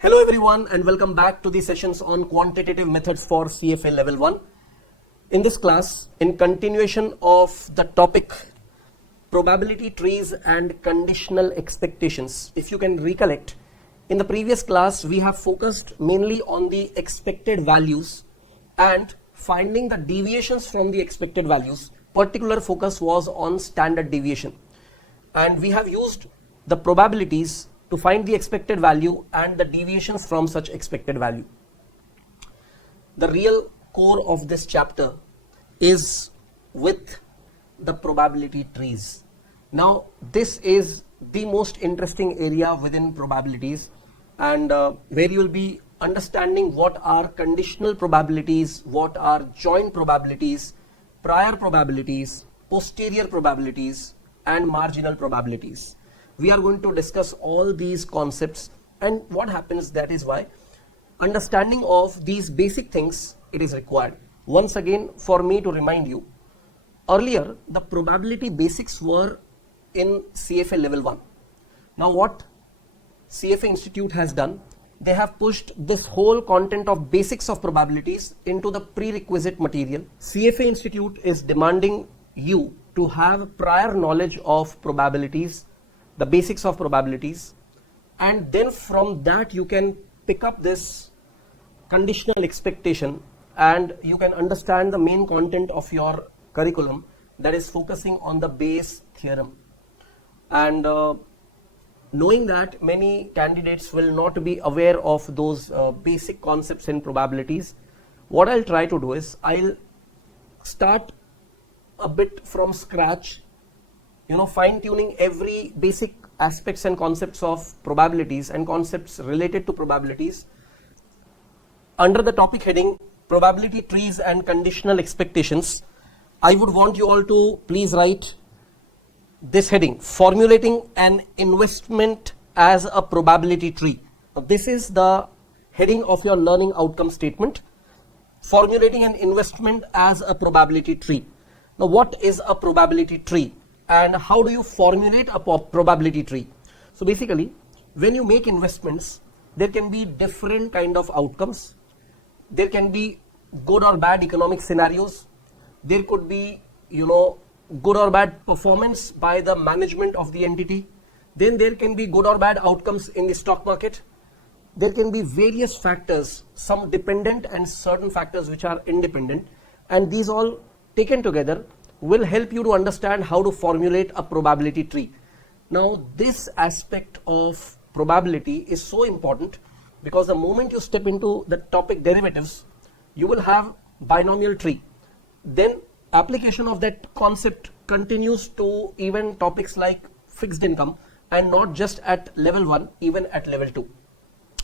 Hello everyone and welcome back to the sessions on quantitative methods for CFA level 1. In this class, in continuation of the topic probability trees and conditional expectations, if you can recollect, in the previous class we have focused mainly on the expected values and finding the deviations from the expected values. Particular focus was on standard deviation, and we have used the probabilities to find the expected value and the deviations from such expected value. The real core of this chapter is with the probability trees. Now this is the most interesting area within probabilities, and where you will be understanding what are conditional probabilities, what are joint probabilities, prior probabilities, posterior probabilities and marginal probabilities. We are going to discuss all these concepts and what happens. That is why understanding of these basic things, it is required. Once again, for me to remind you, earlier the probability basics were in CFA level 1. Now what CFA Institute has done, they have pushed this whole content of basics of probabilities into the prerequisite material. CFA Institute is demanding you to have prior knowledge of probabilities, the basics of probabilities, and then from that you can pick up this conditional expectation and you can understand the main content of your curriculum, that is focusing on the Bayes theorem. And knowing that many candidates will not be aware of those basic concepts in probabilities, what I'll try to do is I'll start a bit from scratch, fine-tuning every basic aspects and concepts of probabilities and concepts related to probabilities under the topic heading probability trees and conditional expectations. I would want you all to please write this heading: formulating an investment as a probability tree. Now, this is the heading of your learning outcome statement: formulating an investment as a probability tree. Now what is a probability tree and how do you formulate a probability tree? So basically, when you make investments, there can be different kind of outcomes. There can be good or bad economic scenarios. There could be, good or bad performance by the management of the entity. Then there can be good or bad outcomes in the stock market. There can be various factors, some dependent and certain factors which are independent, and these all taken together will help you to understand how to formulate a probability tree. Now this aspect of probability is so important because the moment you step into the topic derivatives, you will have binomial tree. Then application of that concept continues to even topics like fixed income, and not just at level 1, even at level 2.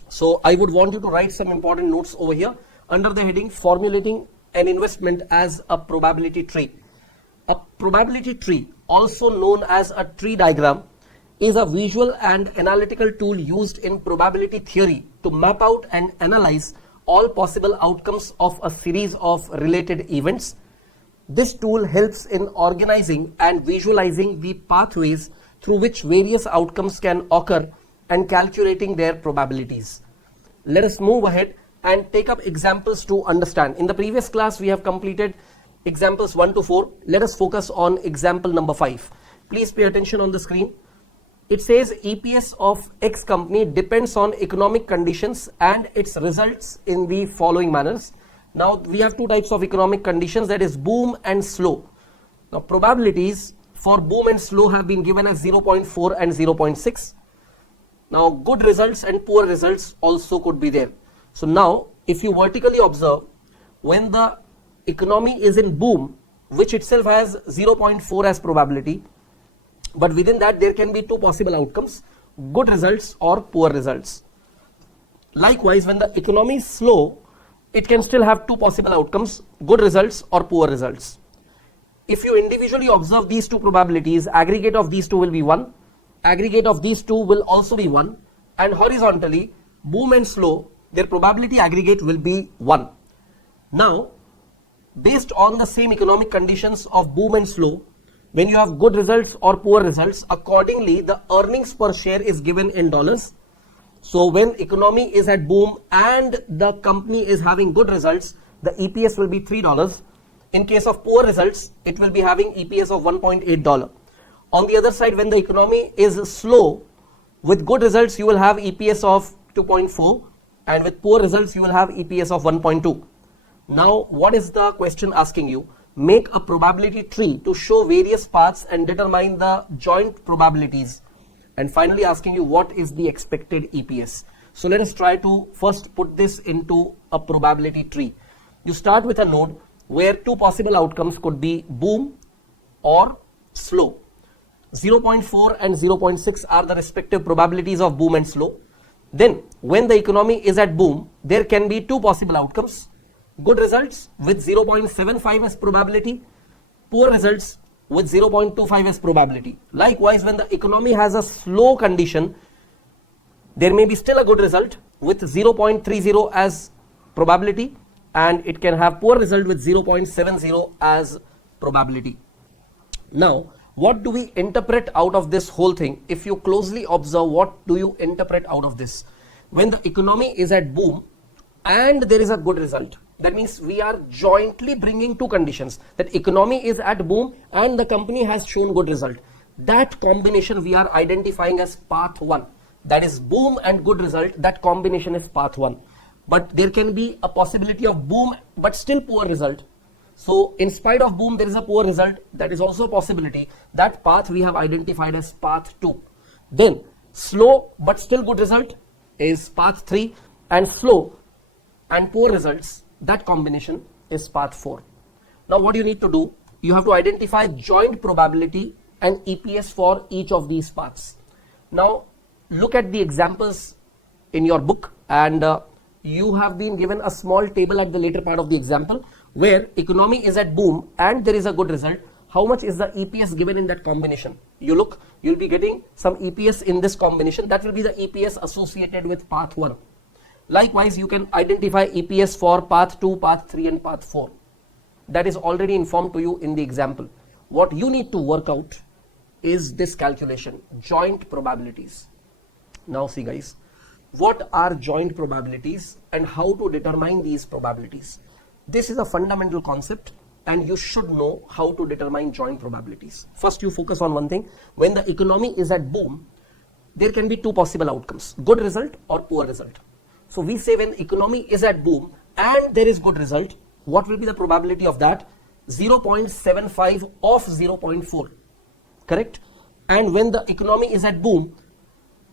So I would want you to write some important notes over here under the heading formulating an investment as a probability tree. A probability tree, also known as a tree diagram, is a visual and analytical tool used in probability theory to map out and analyze all possible outcomes of a series of related events. This tool helps in organizing and visualizing the pathways through which various outcomes can occur and calculating their probabilities. Let us move ahead and take up examples to understand. In the previous class, we have completed examples 1 to 4. Let us focus on example number 5. Please pay attention on the screen. It says EPS of X company depends on economic conditions and its results in the following manners. Now we have two types of economic conditions, that is boom and slow. Now probabilities for boom and slow have been given as 0.4 and 0.6. Now good results and poor results also could be there. So now if you vertically observe, when the economy is in boom, which itself has 0.4 as probability, but within that there can be two possible outcomes: good results or poor results. Likewise, when the economy is slow, it can still have two possible outcomes: good results or poor results. If you individually observe these two probabilities, aggregate of these two will be 1, aggregate of these two will also be 1, and horizontally, boom and slow, their probability aggregate will be 1. Now based on the same economic conditions of boom and slow, when you have good results or poor results, accordingly the earnings per share is given in dollars So when economy is at boom and the company is having good results, the EPS will be $3. In case of poor results, it will be having EPS of $1.8. On the other side, when the economy is slow, with good results you will have EPS of 2.4, and with poor results you will have EPS of 1.2. Now what is the question asking you? Make a probability tree to show various paths and determine the joint probabilities, and finally asking you what is the expected EPS. So let us try to first put this into a probability tree. You start with a node where two possible outcomes could be boom or slow. 0.4 and 0.6 are the respective probabilities of boom and slow. Then when the economy is at boom, there can be two possible outcomes: good results with 0.75 as probability, poor results with 0.25 as probability. Likewise, when the economy has a slow condition, there may be still a good result with 0.30 as probability, and it can have poor result with 0.70 as probability. Now, what do we interpret out of this whole thing? If you closely observe, what do you interpret out of this? When the economy is at boom and there is a good result, that means we are jointly bringing two conditions, that economy is at boom and the company has shown good result. That combination we are identifying as path 1. That is boom and good result, that combination is path 1. But there can be a possibility of boom but still poor result. So in spite of boom there is a poor result, that is also a possibility. That path we have identified as path 2. Then slow but still good result is path 3, and slow and poor results, that combination is path 4. Now what you need to do, you have to identify joint probability and EPS for each of these paths. Now look at the examples in your book, and you have been given a small table at the later part of the example where economy is at boom and there is a good result. How much is the EPS given in that combination? You look, you'll be getting some EPS in this combination. That will be the EPS associated with path 1. Likewise, you can identify EPS for path 2, path 3 and path 4. That is already informed to you in the example. What you need to work out is this calculation, joint probabilities. Now see guys, what are joint probabilities and how to determine these probabilities? This is a fundamental concept and you should know how to determine joint probabilities. First you focus on one thing. When the economy is at boom, there can be two possible outcomes, good result or poor result. So we say when economy is at boom and there is good result, what will be the probability of that? 0.75 of 0.4, correct? And when the economy is at boom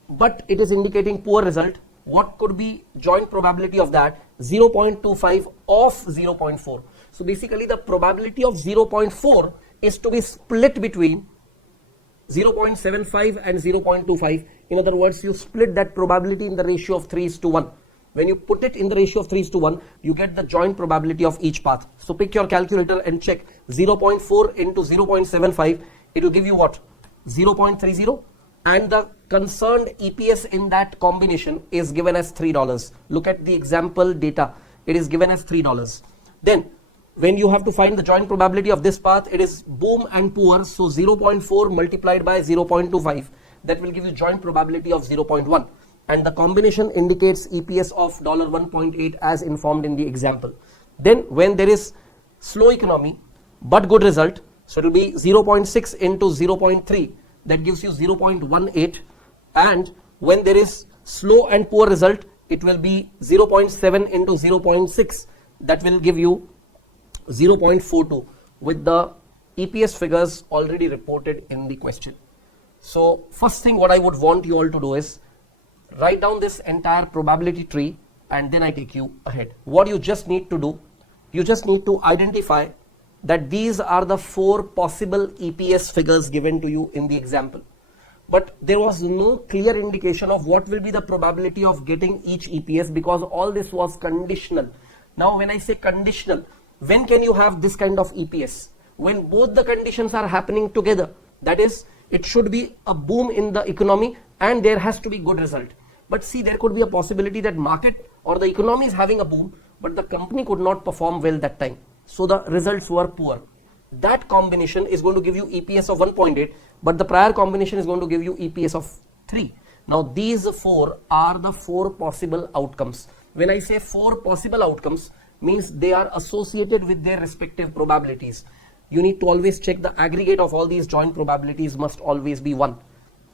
but it is indicating poor result, what could be joint probability of that? 0.25 of 0.4. So basically the probability of 0.4 is to be split between 0.75 and 0.25. In other words, you split that probability in the ratio of 3:1. When you put it in the ratio of 3:1, you get the joint probability of each path. So pick your calculator and check 0.4 into 0.75. It will give you what? 0.30. And the concerned EPS in that combination is given as $3. Look at the example data. It is given as $3. Then when you have to find the joint probability of this path, it is boom and poor. So 0.4 multiplied by 0.25, that will give you joint probability of 0.1. And the combination indicates EPS of $1.8 as informed in the example. Then when there is slow economy but good result, so it will be 0.6 into 0.3, that gives you 0.18. And when there is slow and poor result, it will be 0.7 into 0.6, that will give you 0.42 with the EPS figures already reported in the question. So first thing what I would want you all to do is write down this entire probability tree and then I take you ahead. What you just need to do, you just need to identify that these are the 4 possible EPS figures given to you in the example. But there was no clear indication of what will be the probability of getting each EPS because all this was conditional. Now when I say conditional, when can you have this kind of EPS? When both the conditions are happening together. That is, it should be a boom in the economy and there has to be good result. But see, there could be a possibility that market or the economy is having a boom, but the company could not perform well that time. So the results were poor. That combination is going to give you EPS of 1.8, but the prior combination is going to give you EPS of 3. Now these four are the four possible outcomes. When I say four possible outcomes, means they are associated with their respective probabilities. You need to always check the aggregate of all these joint probabilities must always be 1.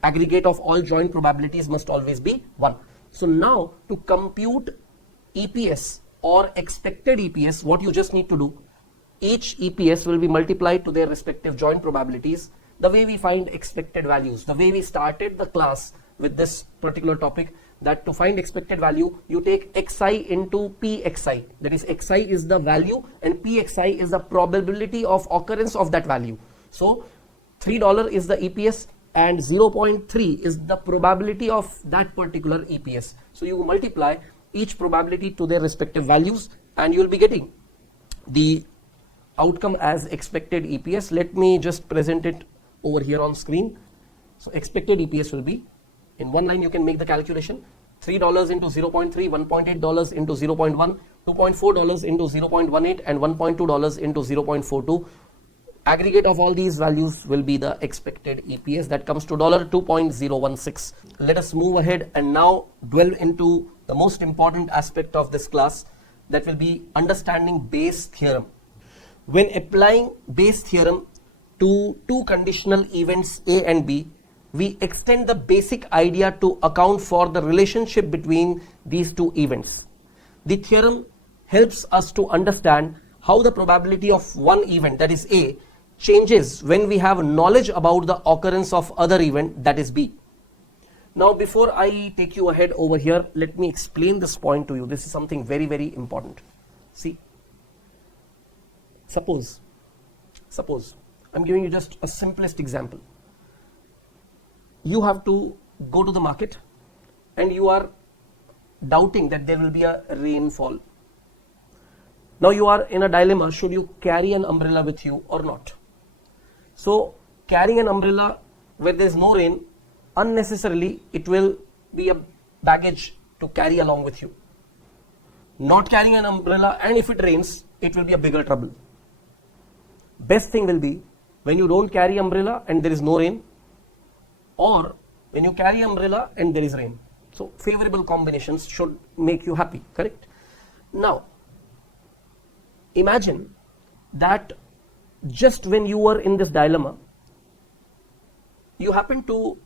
Aggregate of all joint probabilities must always be 1. So now to compute EPS or expected EPS, what you just need to do, each EPS will be multiplied to their respective joint probabilities. The way we find expected values, the way we started the class with this particular topic, that to find expected value, you take xi into pxi. That is, xi is the value and pxi is the probability of occurrence of that value. So $3 is the EPS and 0.3 is the probability of that particular EPS. So you multiply each probability to their respective values and you will be getting the outcome as expected EPS. Let me just present it over here on screen. So expected EPS will be, in one line you can make the calculation, $3 into 0.3, $1.8 into 0.1, $2.4 into 0.18 and $1.2 into 0.42. Aggregate of all these values will be the expected EPS, that comes to $2.016. Let us move ahead and now delve into the most important aspect of this class, that will be understanding Bayes' theorem. When applying Bayes' theorem to two conditional events A and B, we extend the basic idea to account for the relationship between these two events. The theorem helps us to understand how the probability of one event, that is A, changes when we have knowledge about the occurrence of other event, that is B. Now before I take you ahead over here, let me explain this point to you. This is something very, very important. See, suppose I'm giving you just a simplest example. You have to go to the market and you are doubting that there will be a rainfall. Now you are in a dilemma, should you carry an umbrella with you or not? So carrying an umbrella where there is no rain, unnecessarily it will be a baggage to carry along with you. Not carrying an umbrella, and if it rains, it will be a bigger trouble. Best thing will be when you don't carry umbrella and there is no rain, or when you carry umbrella and there is rain. So favorable combinations should make you happy, correct? Now imagine that just when you were in this dilemma, you happen to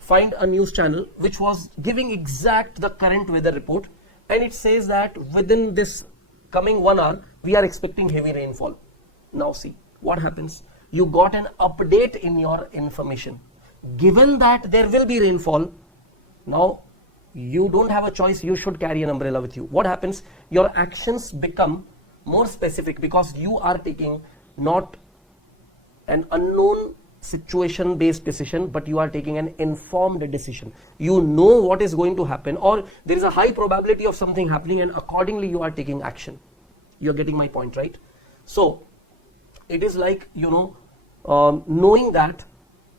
find a news channel which was giving exact the current weather report, and it says that within this coming 1 hour we are expecting heavy rainfall. Now see what happens. You got an update in your information. Given that there will be rainfall, now you don't have a choice, you should carry an umbrella with you. What happens? Your actions become more specific because you are taking not an unknown situation based decision, but you are taking an informed decision. You know what is going to happen, or there is a high probability of something happening, and accordingly you are taking action. You are getting my point, right? So it is like, knowing that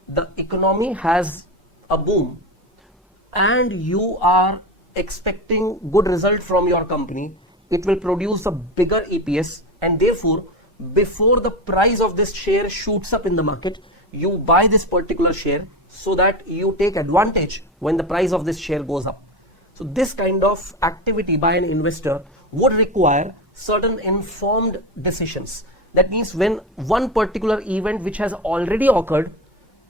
the economy has a boom and you are expecting good result from your company, it will produce a bigger EPS, and therefore before the price of this share shoots up in the market, you buy this particular share so that you take advantage when the price of this share goes up. So this kind of activity by an investor would require certain informed decisions. That means when one particular event which has already occurred,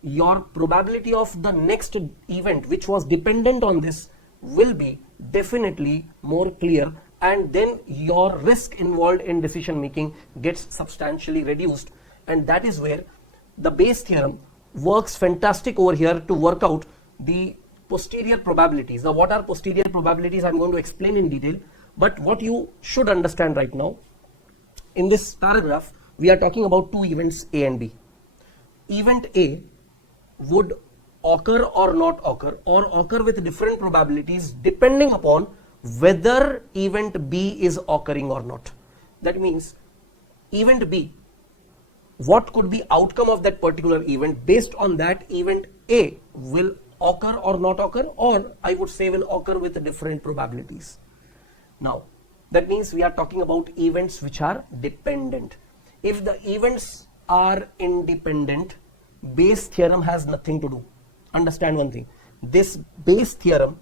your probability of the next event which was dependent on this will be definitely more clear, and then your risk involved in decision making gets substantially reduced. And that is where the Bayes theorem works fantastic over here to work out the posterior probabilities. Now what are posterior probabilities? I'm going to explain in detail, but what you should understand right now, in this paragraph we are talking about two events A and B. Event A would occur or not occur, or occur with different probabilities depending upon whether event B is occurring or not. That means event B, what could be outcome of that particular event, based on that event A will occur or not occur, or I would say will occur with different probabilities. Now that means we are talking about events which are dependent. If the events are independent, Bayes theorem has nothing to do. Understand one thing, This Bayes theorem,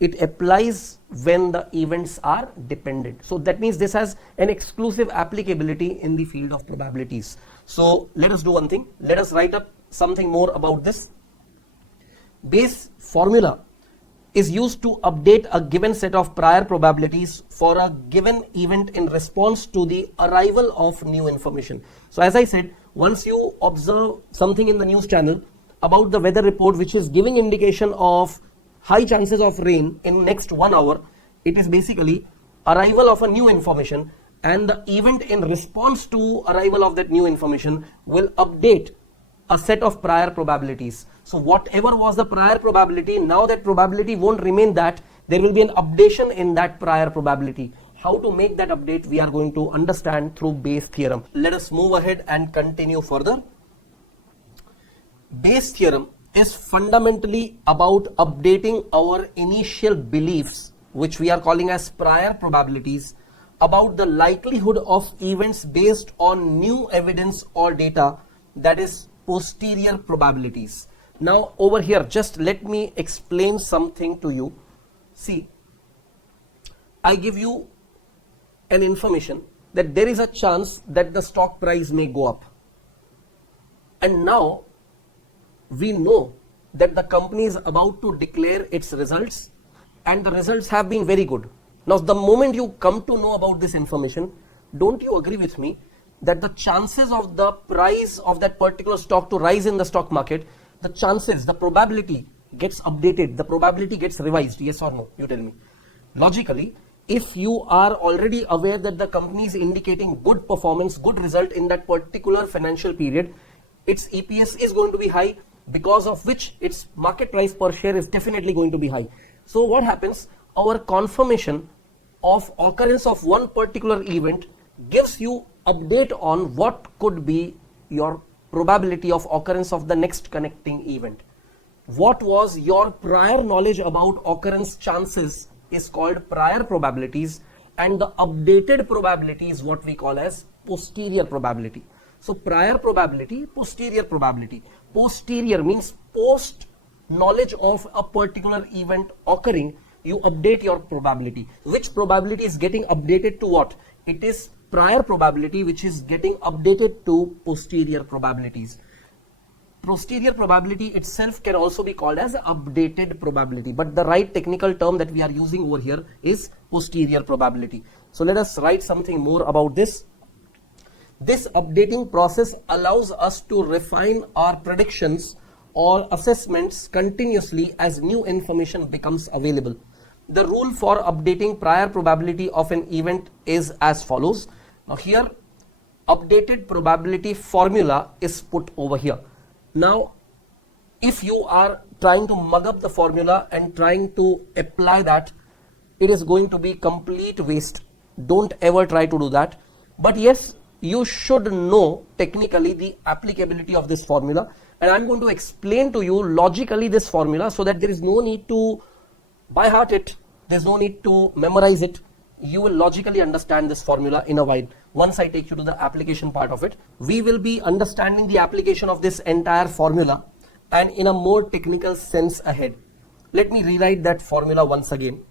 it applies when the events are dependent. So that means this has an exclusive applicability in the field of probabilities. So let us do one thing. Let us write up something more about this. Bayes formula is used to update a given set of prior probabilities for a given event in response to the arrival of new information. So as I said, once you observe something in the news channel about the weather report which is giving indication of high chances of rain in next 1 hour, it is basically arrival of a new information, and the event in response to arrival of that new information will update a set of prior probabilities. So whatever was the prior probability, now that probability won't remain that, there will be an updation in that prior probability. How to make that update, we are going to understand through Bayes theorem. Let us move ahead and continue further. Bayes theorem is fundamentally about updating our initial beliefs, which we are calling as prior probabilities, about the likelihood of events based on new evidence or data, that is posterior probabilities. Now over here, just let me explain something to you. See, I give you an information that there is a chance that the stock price may go up, and now we know that the company is about to declare its results and the results have been very good. Now the moment you come to know about this information, don't you agree with me that the chances of the price of that particular stock to rise in the stock market, the chances, the probability gets updated, the probability gets revised, yes or no? You tell me. Logically, if you are already aware that the company is indicating good performance, good result in that particular financial period, its EPS is going to be high, because of which its market price per share is definitely going to be high. So what happens? Our confirmation of occurrence of one particular event gives you update on what could be your probability of occurrence of the next connecting event. What was your prior knowledge about occurrence chances is called prior probabilities, and the updated probability is what we call as posterior probability. So prior probability, posterior probability. Posterior means post knowledge of a particular event occurring, you update your probability. Which probability is getting updated to what? It is prior probability which is getting updated to posterior probabilities. Posterior probability itself can also be called as updated probability, but the right technical term that we are using over here is posterior probability. So let us write something more about this. This updating process allows us to refine our predictions or assessments continuously as new information becomes available. The rule for updating prior probability of an event is as follows. Now here, updated probability formula is put over here. Now, if you are trying to mug up the formula and trying to apply that, it is going to be complete waste. Don't ever try to do that. But yes, you should know technically the applicability of this formula, and I'm going to explain to you logically this formula so that there is no need to by heart it, there's no need to memorize it. You will logically understand this formula in a while. Once I take you to the application part of it, we will be understanding the application of this entire formula and in a more technical sense ahead. Let me rewrite that formula once again.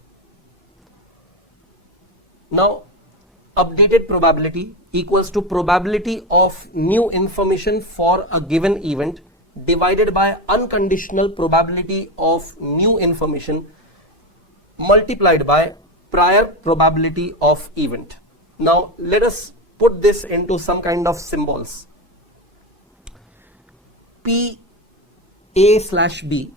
Now, updated probability equals to probability of new information for a given event divided by unconditional probability of new information multiplied by prior probability of event. Now let us put this into some kind of symbols. P A/B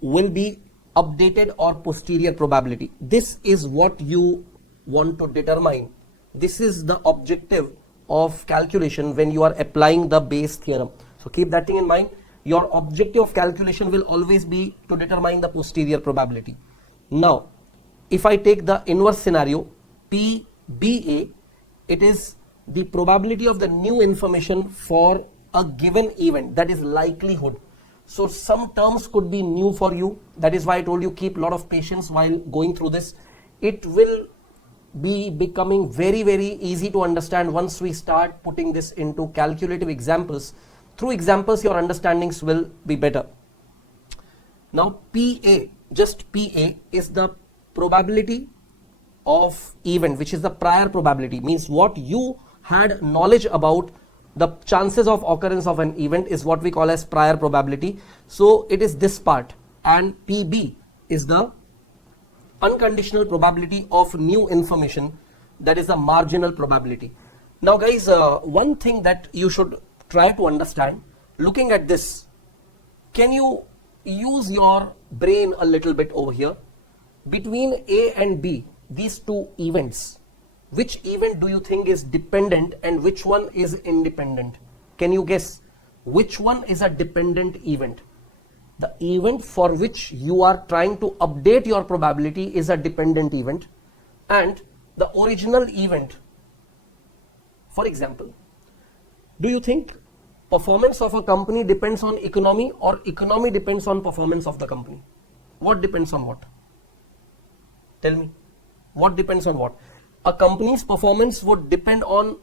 will be updated or posterior probability. This is what you want to determine. This is the objective of calculation when you are applying the Bayes theorem. So keep that thing in mind. Your objective of calculation will always be to determine the posterior probability. Now, if I take the inverse scenario, PBA, it is the probability of the new information for a given event, that is likelihood. So some terms could be new for you. That is why I told you keep a lot of patience while going through this. It will be becoming very, very easy to understand once we start putting this into calculative examples. Through examples, your understandings will be better. Now PA, just PA is the probability of event, which is the prior probability, means what you had knowledge about the chances of occurrence of an event is what we call as prior probability. So it is this part, and PB is the unconditional probability of new information, that is the marginal probability. Now guys, one thing that you should try to understand, looking at this, can you use your brain a little bit over here? Between A and B, these two events, which event do you think is dependent and which one is independent? Can you guess which one is a dependent event? The event for which you are trying to update your probability is a dependent event, and the original event, for example, do you think performance of a company depends on economy or economy depends on performance of the company? What depends on what? Tell me, what depends on what? A company's performance would depend on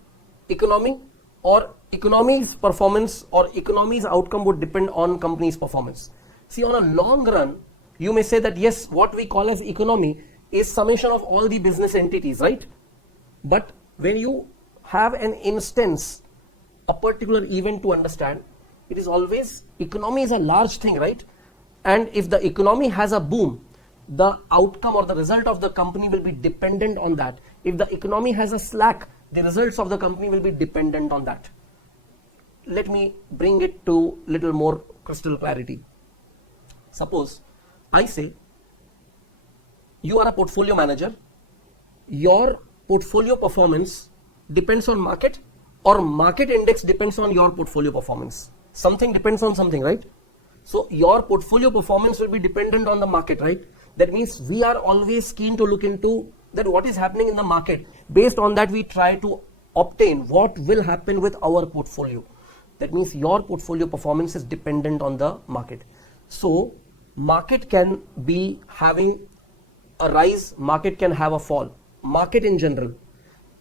economy, or economy's performance or economy's outcome would depend on company's performance. See, on a long run, you may say that yes, what we call as economy is summation of all the business entities, right? But when you have an instance, a particular event to understand, it is always, economy is a large thing, right? And if the economy has a boom, the outcome or the result of the company will be dependent on that. If the economy has a slack, the results of the company will be dependent on that. Let me bring it to little more crystal clarity. Suppose I say you are a portfolio manager, your portfolio performance depends on market, or market index depends on your portfolio performance. Something depends on something, right? So your portfolio performance will be dependent on the market, right? That means we are always keen to look into that what is happening in the market. Based on that, we try to obtain what will happen with our portfolio. That means your portfolio performance is dependent on the market. So market can be having a rise, market can have a fall. Market in general,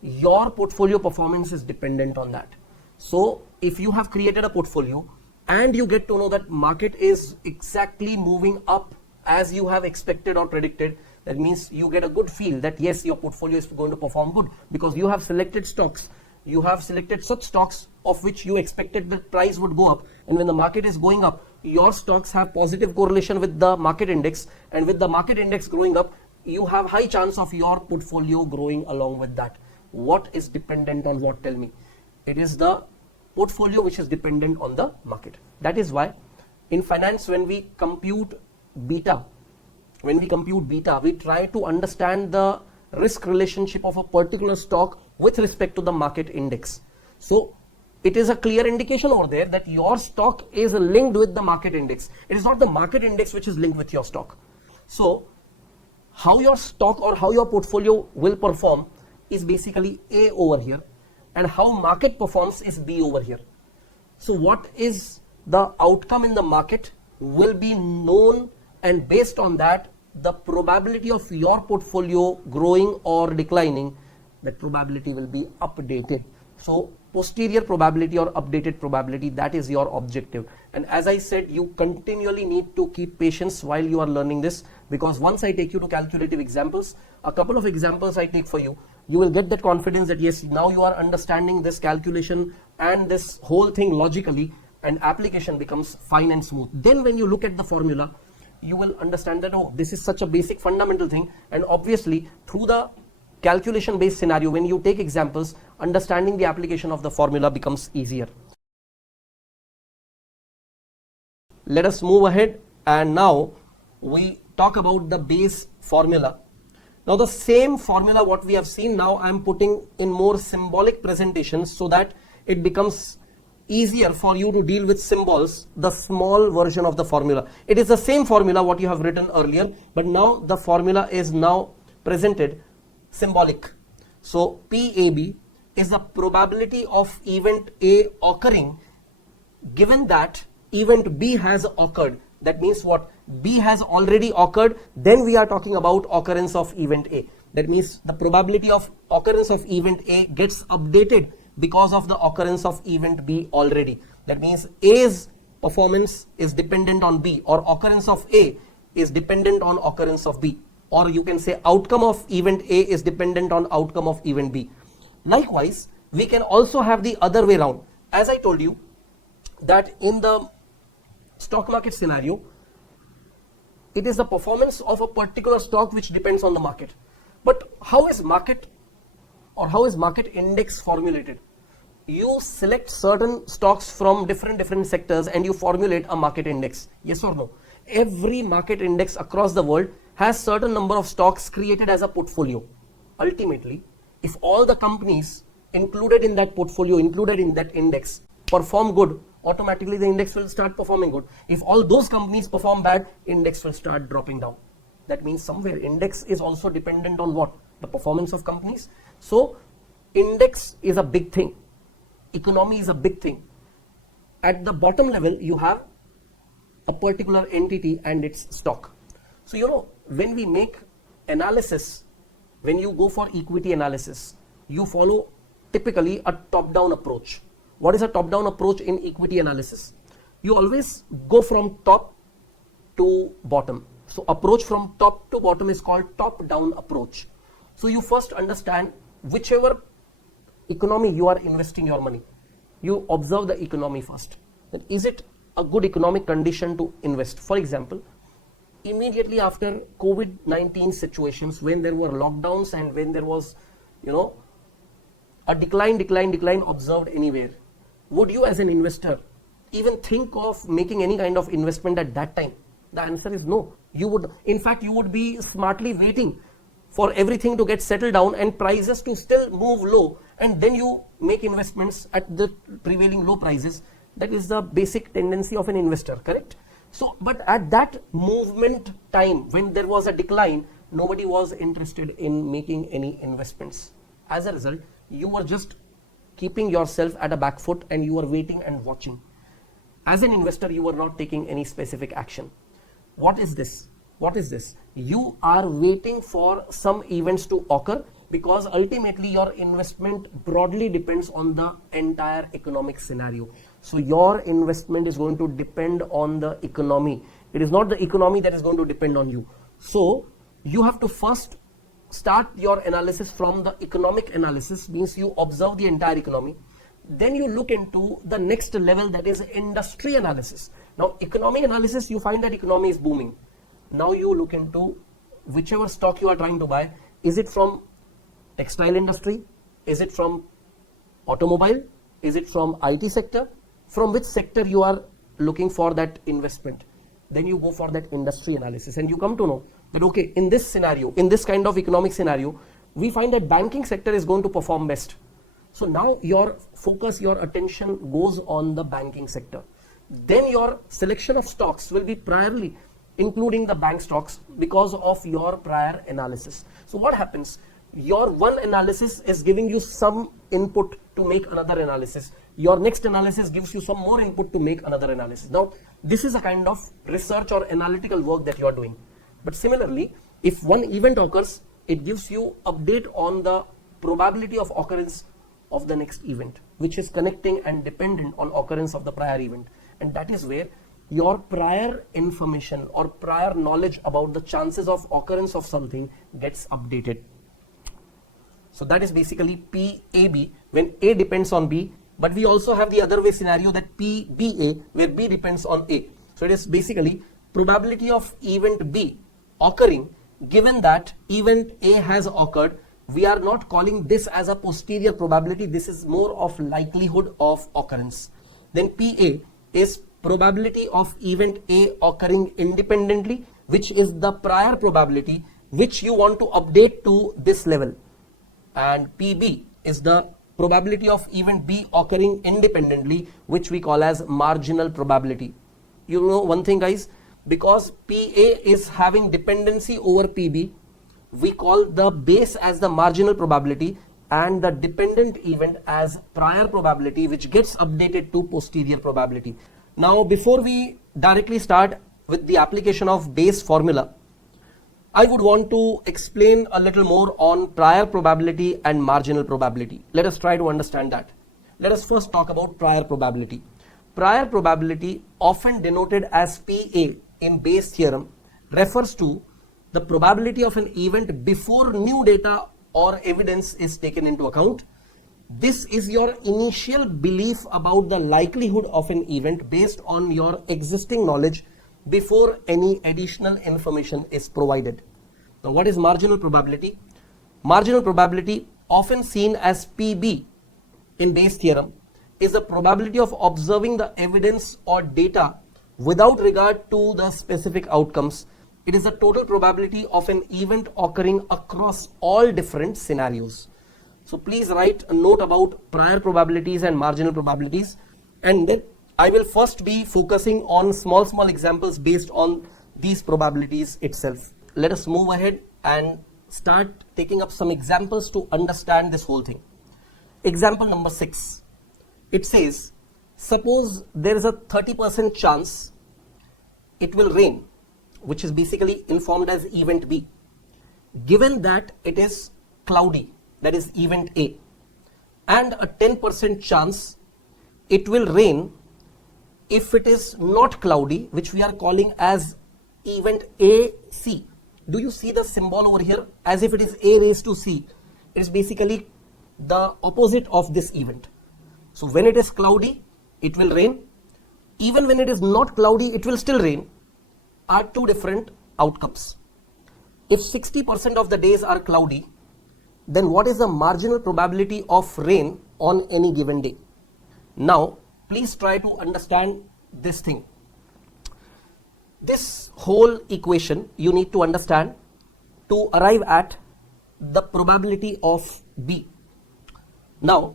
your portfolio performance is dependent on that. So if you have created a portfolio and you get to know that market is exactly moving up as you have expected or predicted, that means you get a good feel that yes, your portfolio is going to perform good because you have selected stocks. You have selected such stocks of which you expected the price would go up, and when the market is going up, your stocks have positive correlation with the market index, and with the market index growing up, you have high chance of your portfolio growing along with that. What is dependent on what? Tell me. It is the portfolio which is dependent on the market. That is why in finance, when we compute beta, we try to understand the risk relationship of a particular stock with respect to the market index. So it is a clear indication over there that your stock is linked with the market index. It is not the market index which is linked with your stock. So how your stock or how your portfolio will perform is basically A over here, and how market performs is B over here. So what is the outcome in the market will be known, and based on that, the probability of your portfolio growing or declining, that probability will be updated. So posterior probability or updated probability, that is your objective. And as I said, you continually need to keep patience while you are learning this, because once I take you to calculative examples, a couple of examples I take for you, you will get that confidence that yes, now you are understanding this calculation and this whole thing logically, and application becomes fine and smooth. Then when you look at the formula, you will understand that, oh, this is such a basic fundamental thing, and obviously through the calculation based scenario, when you take examples, understanding the application of the formula becomes easier. Let us move ahead, and now we talk about the base formula. Now the same formula what we have seen, now I am putting in more symbolic presentations so that it becomes easier for you to deal with symbols, the small version of the formula. It is the same formula what you have written earlier, but now the formula is now presented symbolic. So PAB is the probability of event A occurring given that event B has occurred. That means what? B has already occurred, then we are talking about occurrence of event A. That means the probability of occurrence of event A gets updated because of the occurrence of event B already. That means A's performance is dependent on B, or occurrence of A is dependent on occurrence of B, or you can say outcome of event A is dependent on outcome of event B. Likewise, we can also have the other way around. As I told you that in the stock market scenario, it is the performance of a particular stock which depends on the market. But how is market index formulated? You select certain stocks from different sectors and you formulate a market index. Yes or no? Every market index across the world has certain number of stocks created as a portfolio. Ultimately, if all the companies included in that portfolio, included in that index, perform good, automatically the index will start performing good. If all those companies perform bad, index will start dropping down. That means somewhere index is also dependent on what? The performance of companies. So index is a big thing. Economy is a big thing. At the bottom level, you have a particular entity and its stock. So you know, when we make analysis, when you go for equity analysis, you follow typically a top-down approach. What is a top-down approach in equity analysis? You always go from top to bottom. So approach from top to bottom is called top-down approach. So you first understand whichever economy you are investing your money. You observe the economy first. Then is it a good economic condition to invest? For example, immediately after COVID-19 situations, when there were lockdowns and when there was, you know, a decline observed anywhere, would you as an investor even think of making any kind of investment at that time? The answer is no. You would, in fact, you would be smartly waiting for everything to get settled down and prices to still move low, and then you make investments at the prevailing low prices. That is the basic tendency of an investor, correct? So, but at that movement time, when there was a decline, nobody was interested in making any investments. As a result, you were just keeping yourself at a back foot and you were waiting and watching. As an investor, you were not taking any specific action. What is this? What is this? You are waiting for some events to occur, because ultimately your investment broadly depends on the entire economic scenario. So your investment is going to depend on the economy. It is not the economy that is going to depend on you. So you have to first start your analysis from the economic analysis, means you observe the entire economy. Then you look into the next level, that is industry analysis. Now economy analysis, you find that economy is booming. Now you look into whichever stock you are trying to buy. Is it from textile industry? Is it from automobile? Is it from IT sector? From which sector you are looking for that investment? Then you go for that industry analysis and you come to know that okay, in this scenario, in this kind of economic scenario, we find that banking sector is going to perform best. So now your focus, your attention goes on the banking sector. Then your selection of stocks will be priorly including the bank stocks because of your prior analysis. So what happens? Your one analysis is giving you some input to make another analysis. Your next analysis gives you some more input to make another analysis. Now, this is a kind of research or analytical work that you are doing. But similarly, if one event occurs, it gives you update on the probability of occurrence of the next event, which is connecting and dependent on occurrence of the prior event. And that is where your prior information or prior knowledge about the chances of occurrence of something gets updated. So that is basically PAB, when A depends on B, but we also have the other way scenario, that PBA, where B depends on A. So it is basically probability of event B occurring given that event A has occurred. We are not calling this as a posterior probability, this is more of likelihood of occurrence. Then PA is probability of event A occurring independently, which is the prior probability which you want to update to this level. And PB is the probability of event B occurring independently, which we call as marginal probability. You know one thing guys, because PA is having dependency over PB, we call the base as the marginal probability and the dependent event as prior probability, which gets updated to posterior probability. Now before we directly start with the application of base formula, I would want to explain a little more on prior probability and marginal probability. Let us try to understand that. Let us first talk about prior probability. prior probability, often denoted as PA in Bayes' theorem, refers to the probability of an event before new data or evidence is taken into account. This is your initial belief about the likelihood of an event based on your existing knowledge before any additional information is provided. Now, what is marginal probability? Marginal probability, often seen as PB in Bayes' theorem, is the probability of observing the evidence or data without regard to the specific outcomes. It is the total probability of an event occurring across all different scenarios. So please write a note about prior probabilities and marginal probabilities, and then I will first be focusing on small examples based on these probabilities itself. Let us move ahead and start taking up some examples to understand this whole thing. Example number 6. It says, suppose there is a 30% chance it will rain, which is basically informed as event B, given that it is cloudy, that is event A, and a 10% chance it will rain if it is not cloudy, which we are calling as event AC. Do you see the symbol over here as if it is A raised to C? It is basically the opposite of this event. So when it is cloudy, it will rain. Even when it is not cloudy, it will still rain. Are two different outcomes. If 60% of the days are cloudy, then what is the marginal probability of rain on any given day? Now, please try to understand this thing. This whole equation you need to understand to arrive at the probability of B. Now,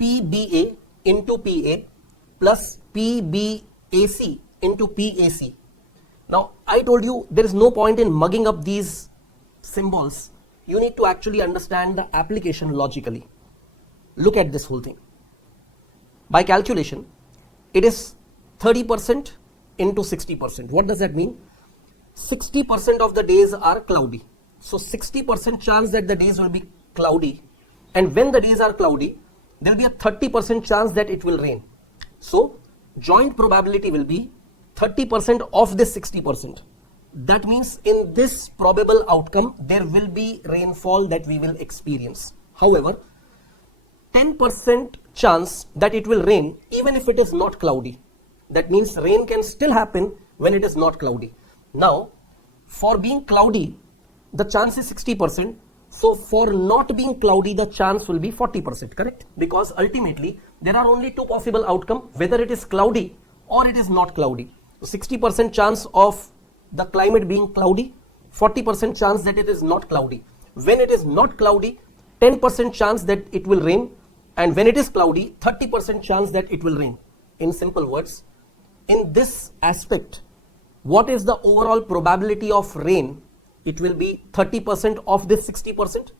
PBA into PA plus PBAC into PAC. Now, I told you there is no point in mugging up these symbols. You need to actually understand the application logically. Look at this whole thing. By calculation, it is 30% into 60%. What does that mean? 60% of the days are cloudy. So 60% chance that the days will be cloudy, and when the days are cloudy, there will be a 30% chance that it will rain. So joint probability will be 30% of this 60%. That means in this probable outcome, there will be rainfall that we will experience. However, 10% chance that it will rain even if it is not cloudy. That means rain can still happen when it is not cloudy. Now, for being cloudy, the chance is 60%. So for not being cloudy, the chance will be 40%, correct? Because ultimately, there are only two possible outcomes, whether it is cloudy or it is not cloudy. So 60% chance of the climate being cloudy, 40% chance that it is not cloudy. When it is not cloudy, 10% chance that it will rain, and when it is cloudy, 30% chance that it will rain. In simple words, in this aspect, what is the overall probability of rain? It will be 30% of this 60%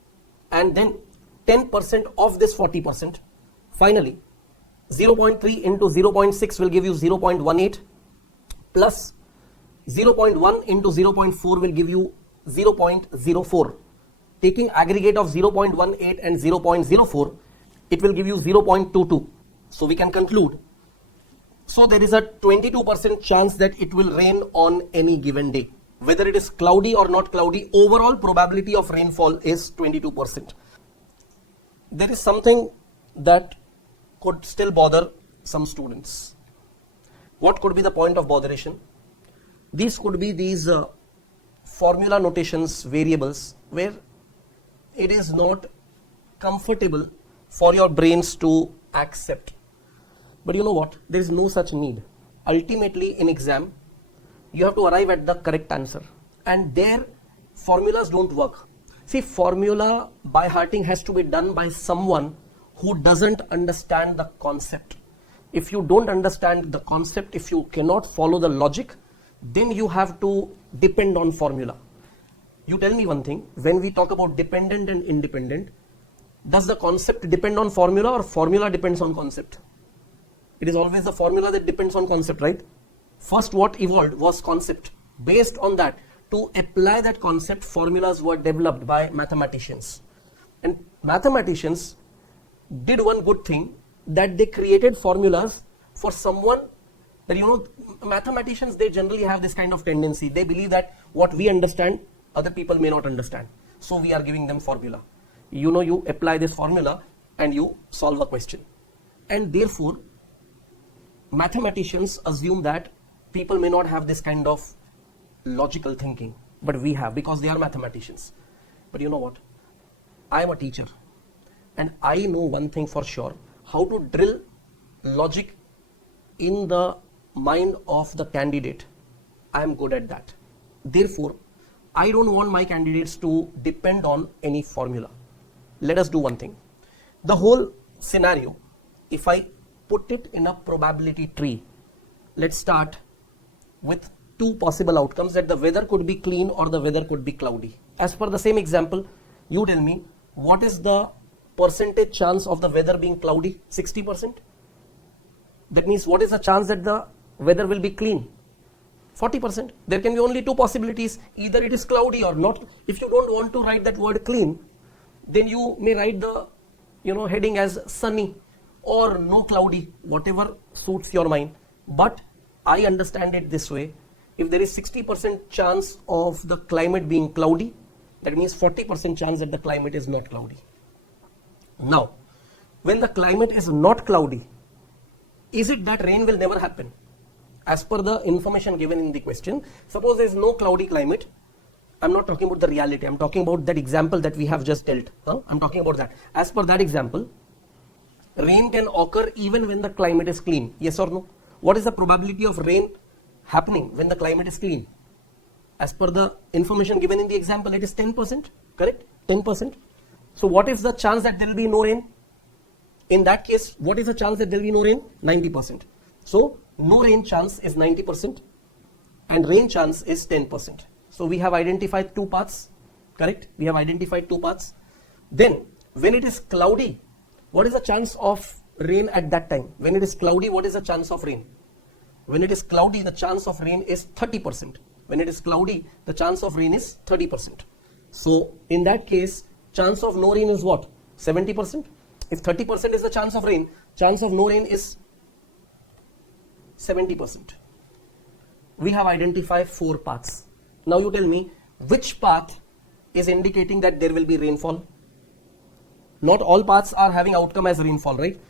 and then 10% of this 40%. Finally, 0.3 into 0.6 will give you 0.18 plus 0.1 into 0.4 will give you 0.04. Taking aggregate of 0.18 and 0.04, it will give you 0.22. So we can conclude. So there is a 22% chance that it will rain on any given day. Whether it is cloudy or not cloudy, overall probability of rainfall is 22%. There is something that could still bother some students. What could be the point of botheration? These could be these formula notations, variables, where it is not comfortable for your brains to accept. But you know what? There is no such need. Ultimately, in exam, you have to arrive at the correct answer, and there formulas don't work. See, formula by hearting has to be done by someone who doesn't understand the concept. If you don't understand the concept, if you cannot follow the logic, then you have to depend on formula. You tell me one thing, when we talk about dependent and independent, does the concept depend on formula or formula depends on concept? It is always the formula that depends on concept, right? First, what evolved was concept. Based on that, to apply that concept, formulas were developed by mathematicians. And mathematicians did one good thing. that they created formulas for someone that, mathematicians, they generally have this kind of tendency. They believe that what we understand, other people may not understand. So we are giving them formula. You apply this formula and you solve a question. And therefore, mathematicians assume that people may not have this kind of logical thinking, but we have, because they are mathematicians. But you know what? I am a teacher and I know one thing for sure: how to drill logic in the mind of the candidate. I am good at that. Therefore, I don't want my candidates to depend on any formula. Let us do one thing. The whole scenario, if I put it in a probability tree, let's start with two possible outcomes, that the weather could be clean or the weather could be cloudy. As per the same example, you tell me, what is the percentage chance of the weather being cloudy? 60%. That means what is the chance that the weather will be clean? 40%. There can be only two possibilities: either it is cloudy or not. If you don't want to write that word clean, then you may write the heading as sunny or no cloudy, whatever suits your mind. But I understand it this way: if there is 60% chance of the climate being cloudy, that means 40% chance that the climate is not cloudy. Now, when the climate is not cloudy, is it that rain will never happen? As per the information given in the question, suppose there is no cloudy climate. I'm not talking about the reality, I'm talking about that example that we have just dealt. I'm talking about that. As per that example, rain can occur even when the climate is clean. Yes or no? What is the probability of rain happening when the climate is clean? As per the information given in the example, it is 10%, correct? 10%. So what is the chance that there will be no rain? In that case, what is the chance that there will be no rain? 90%. So no rain chance is 90% and rain chance is 10%. So we have identified two paths, correct? We have identified two paths. Then when it is cloudy, what is the chance of rain at that time? When it is cloudy, what is the chance of rain? When it is cloudy, the chance of rain is 30%. When it is cloudy, the chance of rain is 30%. So in that case, chance of no rain is what? 70%. If 30% is the chance of rain, chance of no rain is 70%. We have identified four paths. Now you tell me, which path is indicating that there will be rainfall? Not all paths are having outcome as rainfall, right?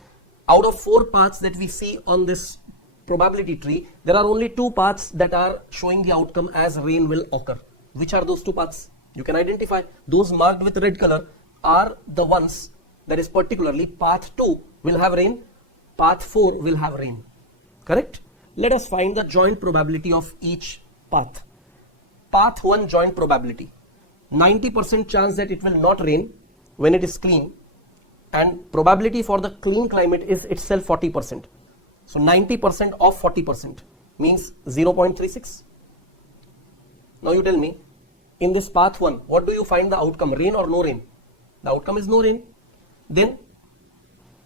Out of four paths that we see on this probability tree, there are only two paths that are showing the outcome as rain will occur. Which are those two paths? You can identify. Those marked with red color are the ones, that is particularly path 2 will have rain, path 4 will have rain. Correct? Let us find the joint probability of each path. Path 1 joint probability. 90% chance that it will not rain when it is clean, and probability for the clean climate is itself 40%. So 90% of 40% means 0.36. Now you tell me, in this path 1, what do you find the outcome? Rain or no rain? The outcome is no rain. Then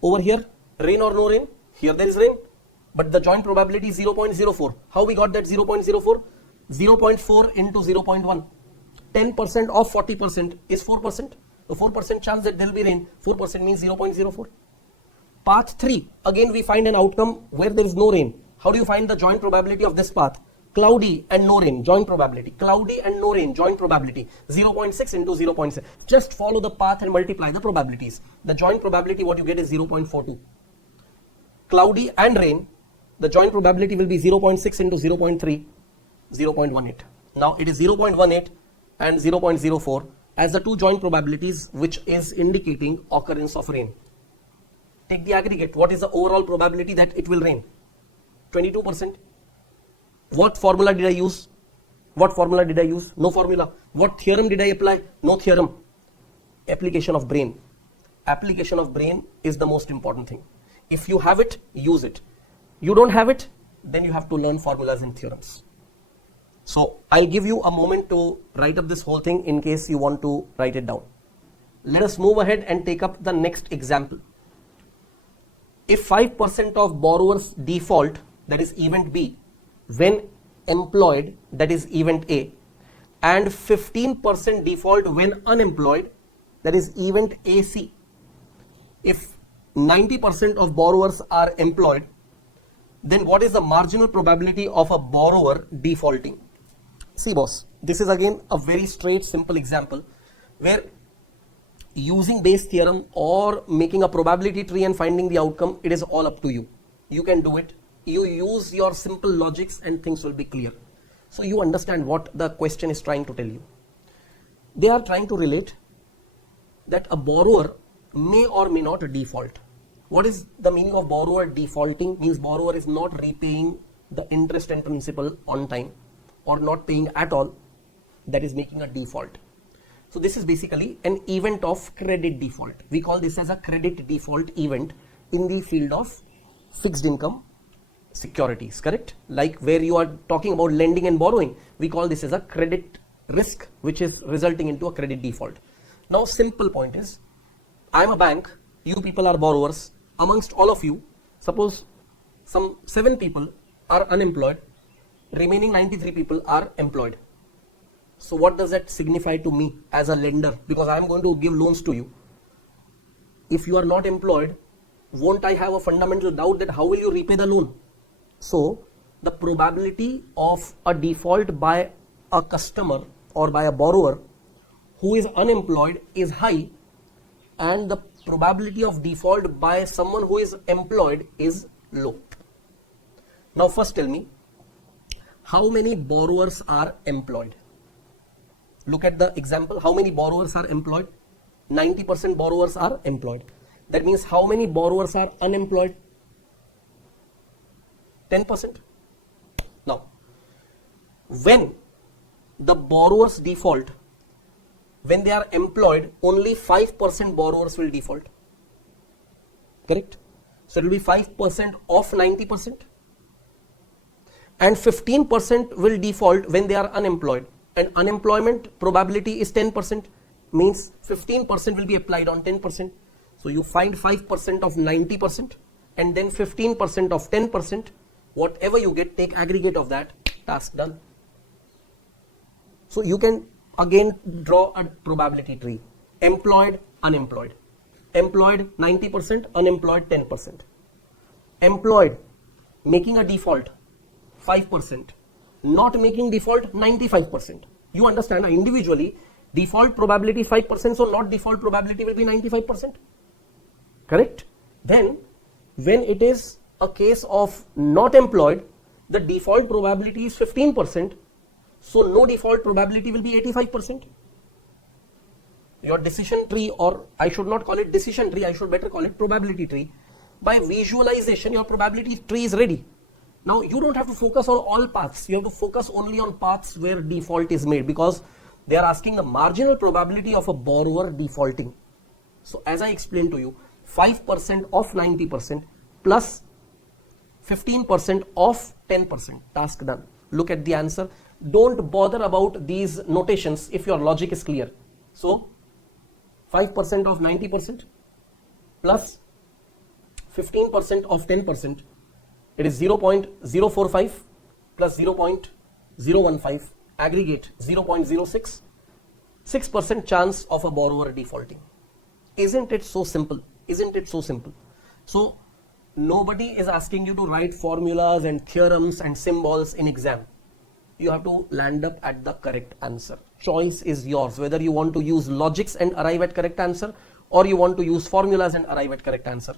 over here, rain or no rain? Here there is rain, but the joint probability is 0.04. How we got that 0.04? 0.4 into 0.1. 10% of 40% is 4%. The 4% chance that there will be rain, 4% means 0.04. Path 3, again we find an outcome where there is no rain. How do you find the joint probability of this path? Cloudy and no rain, joint probability. Cloudy and no rain, joint probability. 0.6 into 0.6. Just follow the path and multiply the probabilities. The joint probability, what you get is 0.42. Cloudy and rain, the joint probability will be 0.6 into 0.3, 0.18. Now it is 0.18 and 0.04 as the two joint probabilities which is indicating occurrence of rain. Take the aggregate. What is the overall probability that it will rain? 22%. What formula did I use? What formula did I use? No formula. What theorem did I apply? No theorem. Application of brain. Application of brain is the most important thing. If you have it, use it. You don't have it, then you have to learn formulas and theorems. So I'll give you a moment to write up this whole thing in case you want to write it down. Let us move ahead and take up the next example. If 5% of borrowers default, that is event B, when employed, that is event A, and 15% default when unemployed, that is event AC. If 90% of borrowers are employed, then what is the marginal probability of a borrower defaulting? See boss, this is again a very straight simple example where using Bayes theorem or making a probability tree and finding the outcome, it is all up to you. You can do it. You use your simple logics and things will be clear. So you understand what the question is trying to tell you. They are trying to relate that a borrower may or may not default. What is the meaning of borrower defaulting? Means borrower is not repaying the interest and principal on time or not paying at all. That is making a default. So this is basically an event of credit default. We call this as a credit default event in the field of fixed income securities, correct? Like where you are talking about lending and borrowing, we call this as a credit risk which is resulting into a credit default. Now simple point is, I am a bank, you people are borrowers. Amongst all of you, suppose some 7 people are unemployed, remaining 93 people are employed. So what does that signify to me as a lender? Because I am going to give loans to you. If you are not employed, won't I have a fundamental doubt that how will you repay the loan? So the probability of a default by a customer or by a borrower who is unemployed is high, and the probability of default by someone who is employed is low. Now first tell me, how many borrowers are employed? Look at the example. How many borrowers are employed? 90% borrowers are employed. That means how many borrowers are unemployed? 10%. Now, when the borrowers default, when they are employed, only 5% borrowers will default. Correct? So it will be 5% of 90%. And 15% will default when they are unemployed. And unemployment probability is 10%, means 15% will be applied on 10%. So you find 5% of 90% and then 15% of 10%. Whatever you get, take aggregate of that, task done. So you can again draw a probability tree. Employed, unemployed. Employed 90%, unemployed 10%. Employed, making a default 5%. Not making default 95%. You understand, individually default probability 5%, so not default probability will be 95%. Correct? Then when it is a case of not employed, the default probability is 15%, so no default probability will be 85%. Your decision tree, or I should not call it decision tree, I should better call it probability tree. By visualization, your probability tree is ready. Now you don't have to focus on all paths, you have to focus only on paths where default is made, because they are asking the marginal probability of a borrower defaulting. So as I explained to you, 5% of 90% plus 15% of 10%, task done. Look at the answer. Don't bother about these notations if your logic is clear. So 5% of 90% plus 15% of 10%, it is 0.045 plus 0.015, aggregate 0.06, 6% chance of a borrower defaulting. Isn't it so simple? Isn't it so simple? So nobody is asking you to write formulas and theorems and symbols in exam. You have to land up at the correct answer. Choice is yours, whether you want to use logics and arrive at correct answer, or you want to use formulas and arrive at correct answer.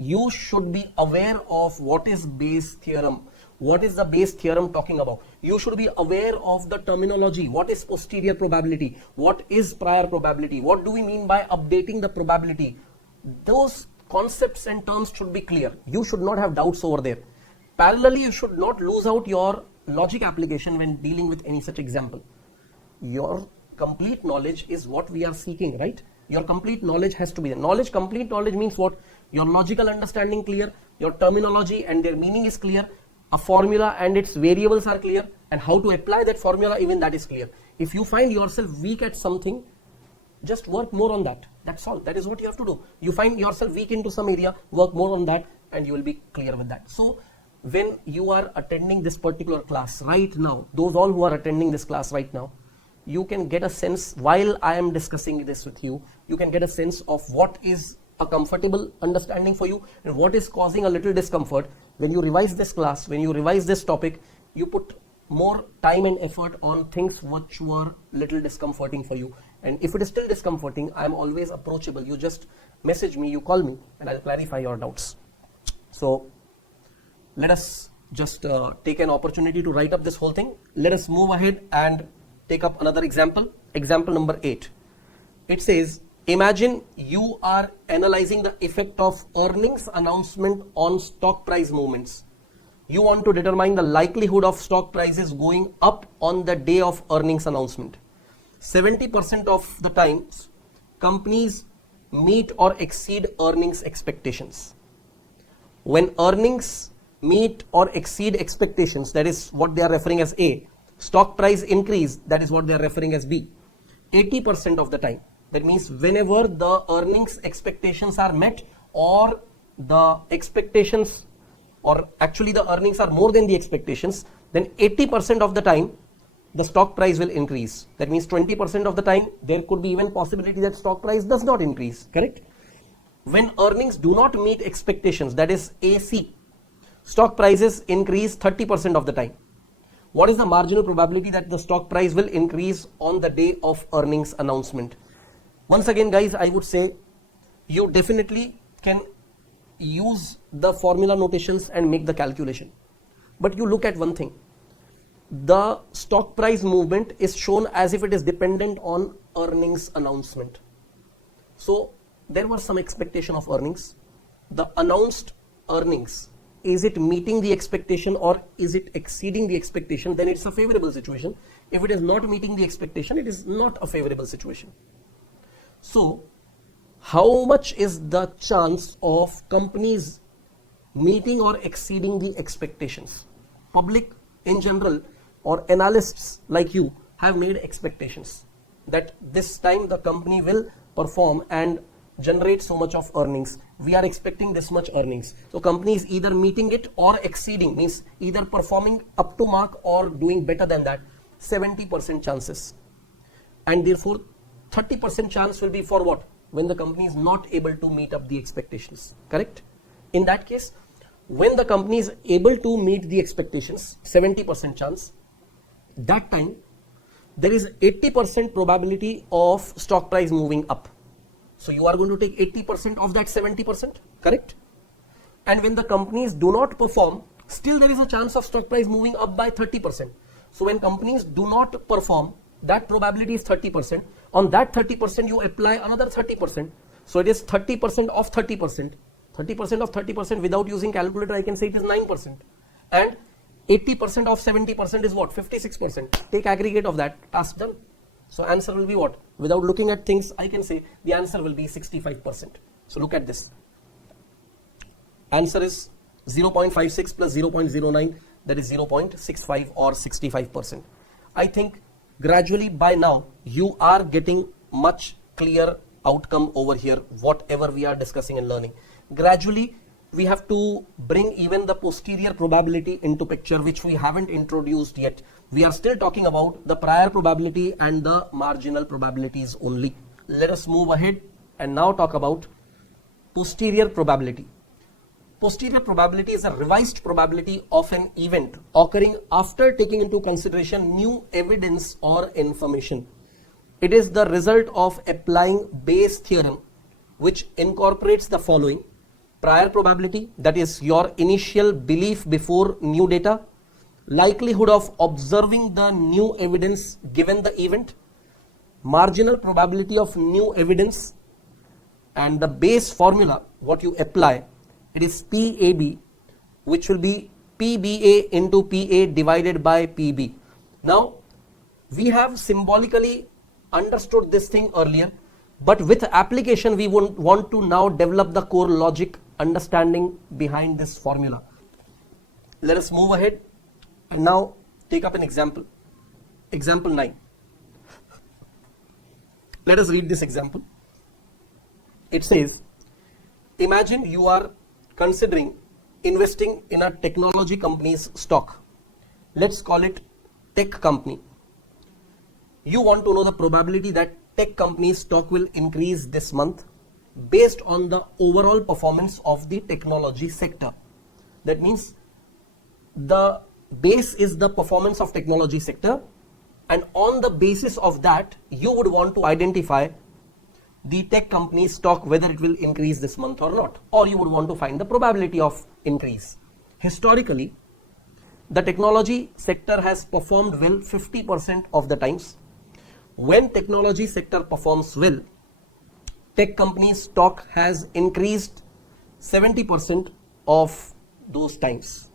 You should be aware of what is Bayes theorem. What is the Bayes theorem talking about? You should be aware of the terminology. What is posterior probability? What is prior probability? What do we mean by updating the probability? Those concepts and terms should be clear. You should not have doubts over there. Parallelly, you should not lose out your logic application when dealing with any such example. Your complete knowledge is what we are seeking, right? Your complete knowledge has to be there. Knowledge, complete knowledge means what? Your logical understanding clear, your terminology and their meaning is clear, a formula and its variables are clear, and how to apply that formula, even that is clear. If you find yourself weak at something, just work more on that. That's all. That is what you have to do. You find yourself weak into some area, work more on that, and you will be clear with that. So when you are attending this particular class right now, those all who are attending this class right now, you can get a sense, while I am discussing this with you, you can get a sense of what is a comfortable understanding for you, and what is causing a little discomfort. When you revise this class, when you revise this topic, you put more time and effort on things which were little discomforting for you. And if it is still discomforting, I am always approachable. You just message me, you call me, and I'll clarify your doubts. So let us just take an opportunity to write up this whole thing. Let us move ahead and take up another example. Example number 8. It says, imagine you are analyzing the effect of earnings announcement on stock price movements. You want to determine the likelihood of stock prices going up on the day of earnings announcement. 70% of the times, companies meet or exceed earnings expectations. When earnings meet or exceed expectations, that is what they are referring as A. Stock price increase, that is what they are referring as B. 80% of the time, that means whenever the earnings expectations are met, or the expectations, or actually the earnings are more than the expectations, then 80% of the time the stock price will increase. That means 20% of the time there could be even possibility that stock price does not increase, correct? When earnings do not meet expectations, that is AC, stock prices increase 30% of the time. What is the marginal probability that the stock price will increase on the day of earnings announcement? Once again, guys, I would say you definitely can use the formula notations and make the calculation. But you look at one thing. The stock price movement is shown as if it is dependent on earnings announcement. So there was some expectation of earnings. The announced earnings, is it meeting the expectation or is it exceeding the expectation? Then it's a favorable situation. If it is not meeting the expectation, it is not a favorable situation. So how much is the chance of companies meeting or exceeding the expectations? Public in general or analysts like you have made expectations that this time the company will perform and generate so much of earnings. We are expecting this much earnings. So company is either meeting it or exceeding, means either performing up to mark or doing better than that. 70% chances. And therefore 30% chance will be for what? When the company is not able to meet up the expectations, correct? In that case, when the company is able to meet the expectations, 70% chance, that time there is 80% probability of stock price moving up. So you are going to take 80% of that 70%, correct? And when the companies do not perform, still there is a chance of stock price moving up by 30%. So when companies do not perform, that probability is 30%. On that 30%, you apply another 30%. So it is 30% of 30%. 30% of 30%, without using calculator, I can say it is 9%. And 80% of 70% is what? 56%. Take aggregate of that, task done. So answer will be what? Without looking at things, I can say the answer will be 65%. So look at this. Answer is 0.56 plus 0.09, that is 0.65 or 65%. I think gradually by now you are getting much clear outcome over here, whatever we are discussing and learning. Gradually we have to bring even the posterior probability into picture, which we haven't introduced yet. We are still talking about the prior probability and the marginal probabilities only. Let us move ahead and now talk about posterior probability. Posterior probability is a revised probability of an event occurring after taking into consideration new evidence or information. It is the result of applying Bayes' theorem, which incorporates the following: prior probability, that is your initial belief before new data, likelihood of observing the new evidence given the event, marginal probability of new evidence, and the Bayes formula, what you apply, it is PAB, which will be PBA into PA divided by PB. Now, we have symbolically understood this thing earlier, but with application we want to now develop the core logic understanding behind this formula. Let us move ahead and now take up an example. Example 9. Let us read this example. It says, imagine you are considering investing in a technology company's stock. Let's call it tech company. You want to know the probability that tech company's stock will increase this month, based on the overall performance of the technology sector. That means the base is the performance of technology sector, and on the basis of that you would want to identify the tech company's stock, whether it will increase this month or not, or you would want to find the probability of increase. Historically, the technology sector has performed well 50% of the times. When technology sector performs well, tech company's stock has increased 70% of those times.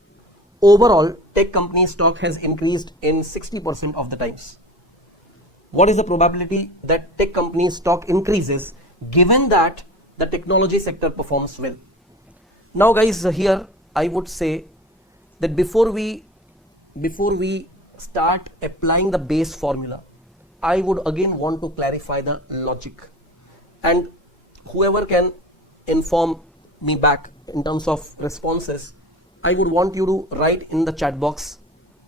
Overall, tech company stock has increased in 60% of the times. What is the probability that tech company stock increases given that the technology sector performs well? Now guys, here I would say that before we start applying the base formula, I would again want to clarify the logic, and whoever can inform me back in terms of responses, I would want you to write in the chat box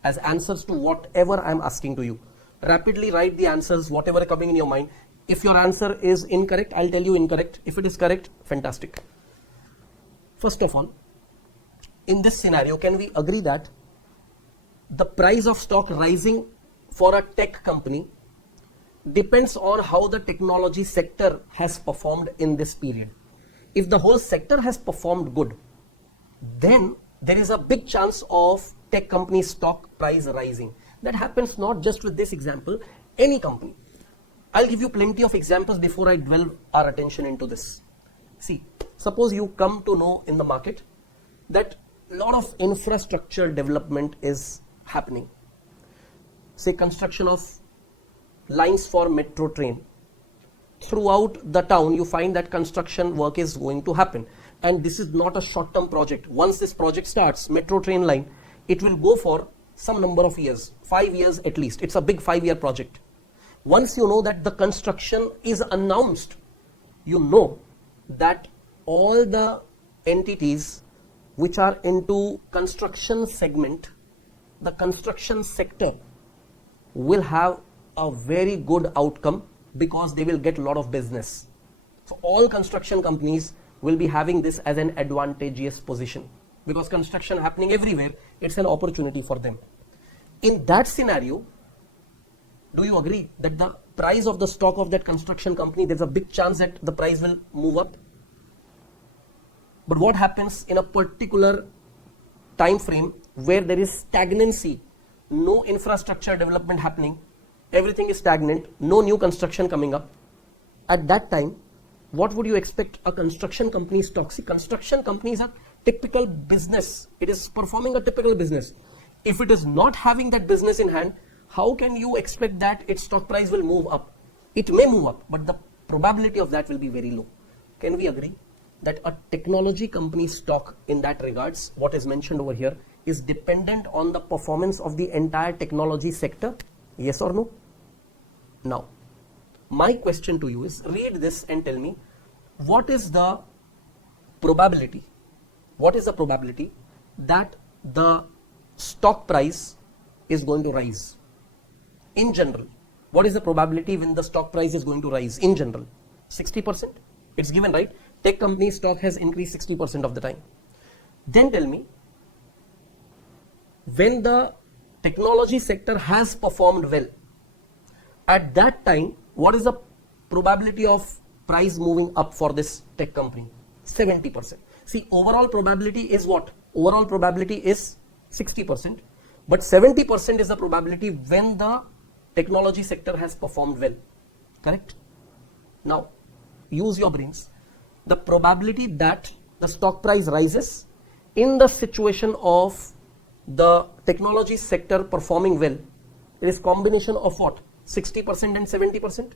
as answers to whatever I am asking to you. Rapidly write the answers, whatever is coming in your mind. If your answer is incorrect, I'll tell you incorrect. If it is correct, fantastic. First of all, in this scenario, can we agree that the price of stock rising for a tech company depends on how the technology sector has performed in this period? If the whole sector has performed good, then there is a big chance of tech company stock price rising. That happens not just with this example, any company. I'll give you plenty of examples before I dwell our attention into this. See, suppose you come to know in the market that a lot of infrastructure development is happening. Say construction of lines for metro train. Throughout the town, you find that construction work is going to happen. And this is not a short-term project. Once this project starts, metro train line, it will go for some number of years, 5 years at least. It's a big 5-year project. Once you know that the construction is announced, you know that all the entities which are into construction segment, the construction sector will have a very good outcome because they will get a lot of business. So all construction companies will be having this as an advantageous position because construction happening everywhere, it's an opportunity for them. In that scenario, do you agree that the price of the stock of that construction company, there's a big chance that the price will move up? But what happens in a particular time frame where there is stagnancy, no infrastructure development happening, everything is stagnant, no new construction coming up? At that time, what would you expect a construction company's stock? See, construction companies are typical business. It is performing a typical business. If it is not having that business in hand, how can you expect that its stock price will move up? It may move up, but the probability of that will be very low. Can we agree that a technology company stock in that regards, what is mentioned over here, is dependent on the performance of the entire technology sector? Yes or no? Now, my question to you is, read this and tell me, what is the probability? What is the probability that the stock price is going to rise? In general, what is the probability when the stock price is going to rise? In general, 60%. It's given, right? Tech company stock has increased 60% of the time. Then tell me, when the technology sector has performed well, at that time, what is the probability of price moving up for this tech company? 70%. See, overall probability is what? Overall probability is 60%, but 70% is the probability when the technology sector has performed well. Correct? Now, use your brains. The probability that the stock price rises in the situation of the technology sector performing well, it is combination of what? 60% and 70%.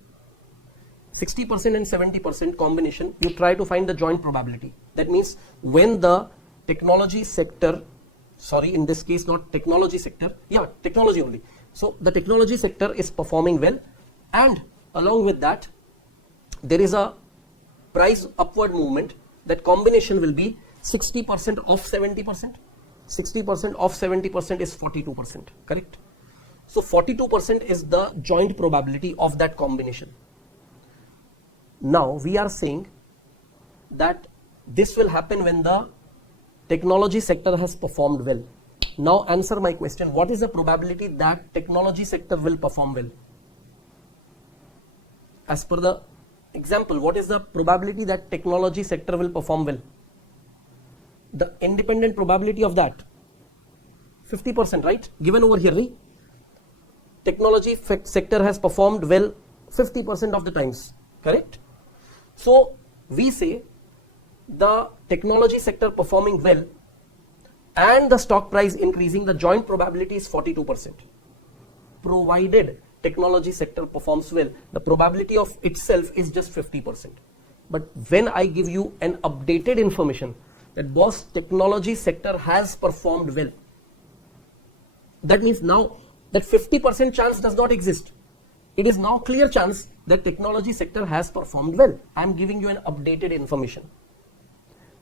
60% and 70% combination, you try to find the joint probability. That means when the technology sector, sorry, in this case not technology sector, yeah, technology only. So the technology sector is performing well, and along with that there is a price upward movement. That combination will be 60% of 70%. 60% of 70% is 42%, correct? So 42% is the joint probability of that combination. Now we are saying that this will happen when the technology sector has performed well. Now answer my question, what is the probability that technology sector will perform well? As per the example, what is the probability that technology sector will perform well? The independent probability of that, 50%, right? Given over here, right? Technology sector has performed well 50% of the times, correct? So we say the technology sector performing well and the stock price increasing, the joint probability is 42%. Provided technology sector performs well, the probability of itself is just 50%. But when I give you an updated information that boss, technology sector has performed well, that means now that 50% chance does not exist. It is now clear chance that technology sector has performed well. I am giving you an updated information.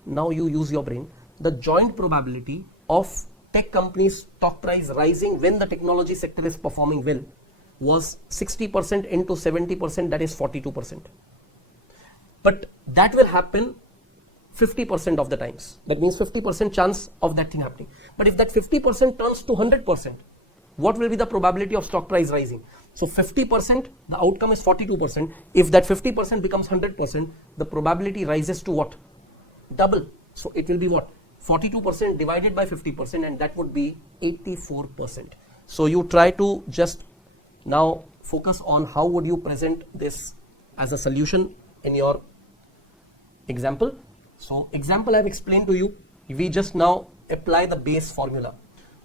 Now you use your brain. The joint probability of tech companies' stock price rising when the technology sector is performing well was 60% into 70%, that is 42%. But that will happen 50% of the times. That means 50% chance of that thing happening. But if that 50% turns to 100%, what will be the probability of stock price rising? So 50%, the outcome is 42%. If that 50% becomes 100%, the probability rises to what? Double. So it will be what? 42% divided by 50%, and that would be 84%. So you try to just now focus on how would you present this as a solution in your example. So example I have explained to you, we just now apply the base formula.